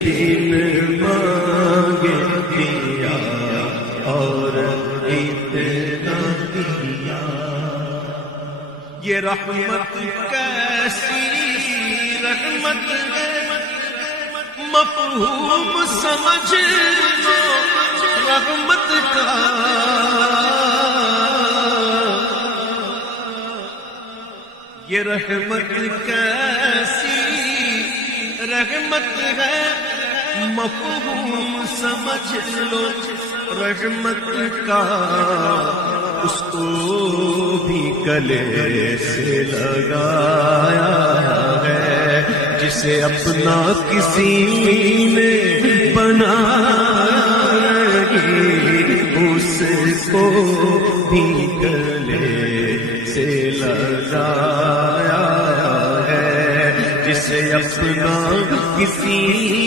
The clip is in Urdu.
دین مانگے دیا اور اتنا دیا، یہ رحمت کیسی رحمت ہے، مفہوم سمجھ لو رحمت کا، یہ رحمت کیسی رحمت ہے، مفہوم سمجھ لو رحمت کا، اس کو بھی گلے سے لگایا ہے، جسے اپنا کسی نے بنایا، اس کو بھی گلے سے لگایا ہے، جسے اپنا کسی